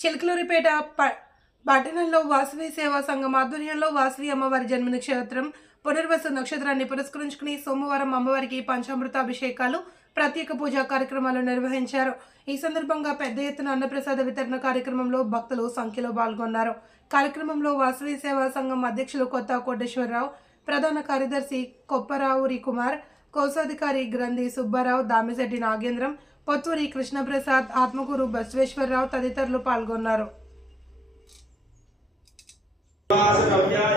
చిలకలూరిపేట ప- పట్టణంలో వాసవి సేవా సంఘం ఆధ్వర్యంలో వాసవి అమ్మవారి జన్మ నక్షత్రం పునర్వసు నక్షత్రాన్ని పురస్కరించుకుని సోమవారం అమ్మవారికి పంచామృత అభిషేకాలు ప్రత్యేక పూజా కార్యక్రమాలు నిర్వహించారు. ఈ సందర్భంగా పెద్ద ఎత్తున అన్నప్రసాద వితరణ కార్యక్రమంలో భక్తులు సంఖ్యలో పాల్గొన్నారు. కార్యక్రమంలో వాసవి సేవా సంఘం అధ్యక్షులు కొత్త కోటేశ్వరరావు ప్రధాన కార్యదర్శి కొప్పరావురి కుమార్ కోశాధికారి గ్రంథి సుబ్బారావు దామిశెట్టి నాగేంద్రం పొత్తూరి కృష్ణప్రసాద్ ఆత్మకూరు బసవేశ్వరరావు తదితరులు పాల్గొన్నారు. కాళాయుద్రాయ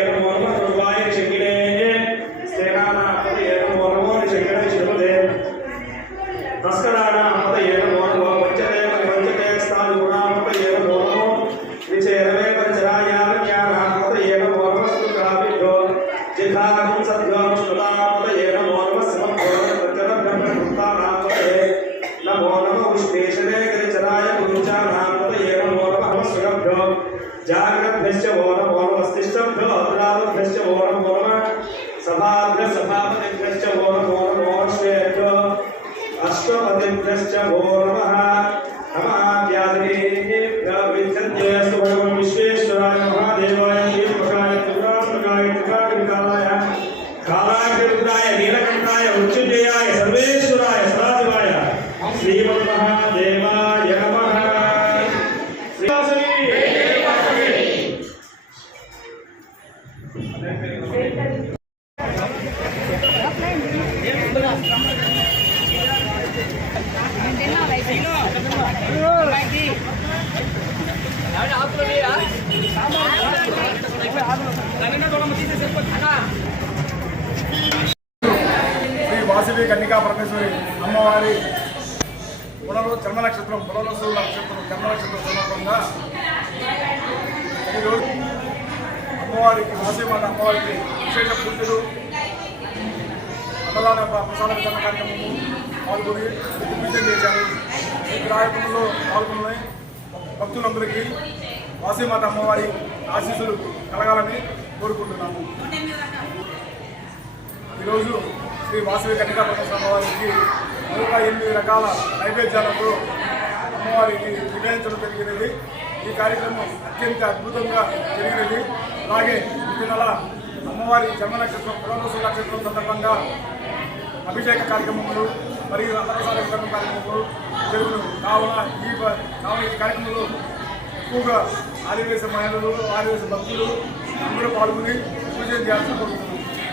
విచేరవే పంచరాయాజ్ఞానామతయే నమో నమః శ్రీ వాసవి కన్నికా పరమేశ్వరి అమ్మవారి పునరు చర్మ నక్షత్రం పునరుసు నక్షత్రం చర్మ నక్షత్రం సందర్భంగా ఈరోజు అమ్మవారికి వాసవి అమ్మవారికి విశేష పూజలు అన్నదాన ప్రసాద విధాన కార్యక్రమము పాల్గొని పూజలు చేశారు. ఈ కార్యక్రమంలో పాల్గొని భక్తులందరికీ వాసీమాత అమ్మవారి ఆశీస్సులు కలగాలని కోరుకుంటున్నాము. ఈరోజు శ్రీ వాసవి కన్యకా పరమేశ్వర నూట ఎనిమిది రకాల నైవేద్యాలతో అమ్మవారికి నివేదించడం జరిగినది. ఈ కార్యక్రమం అత్యంత అద్భుతంగా జరిగినది. అలాగే ప్రతి నెల అమ్మవారి జన్మ నక్షత్రం పునర్వసు నక్షత్రం సందర్భంగా అభిషేక కార్యక్రమములు మరియు అన్నప్రసాద వితరణ కార్యక్రమములు జరుగును. కావున ఈ కావున ఈ కార్యక్రమంలో ఎక్కువగా ఆదివేశ మహిళలు ఆదివేశ భక్తులు అందరూ పాల్గొని పూజలు చేయాల్సి కోరుకుంటున్నాను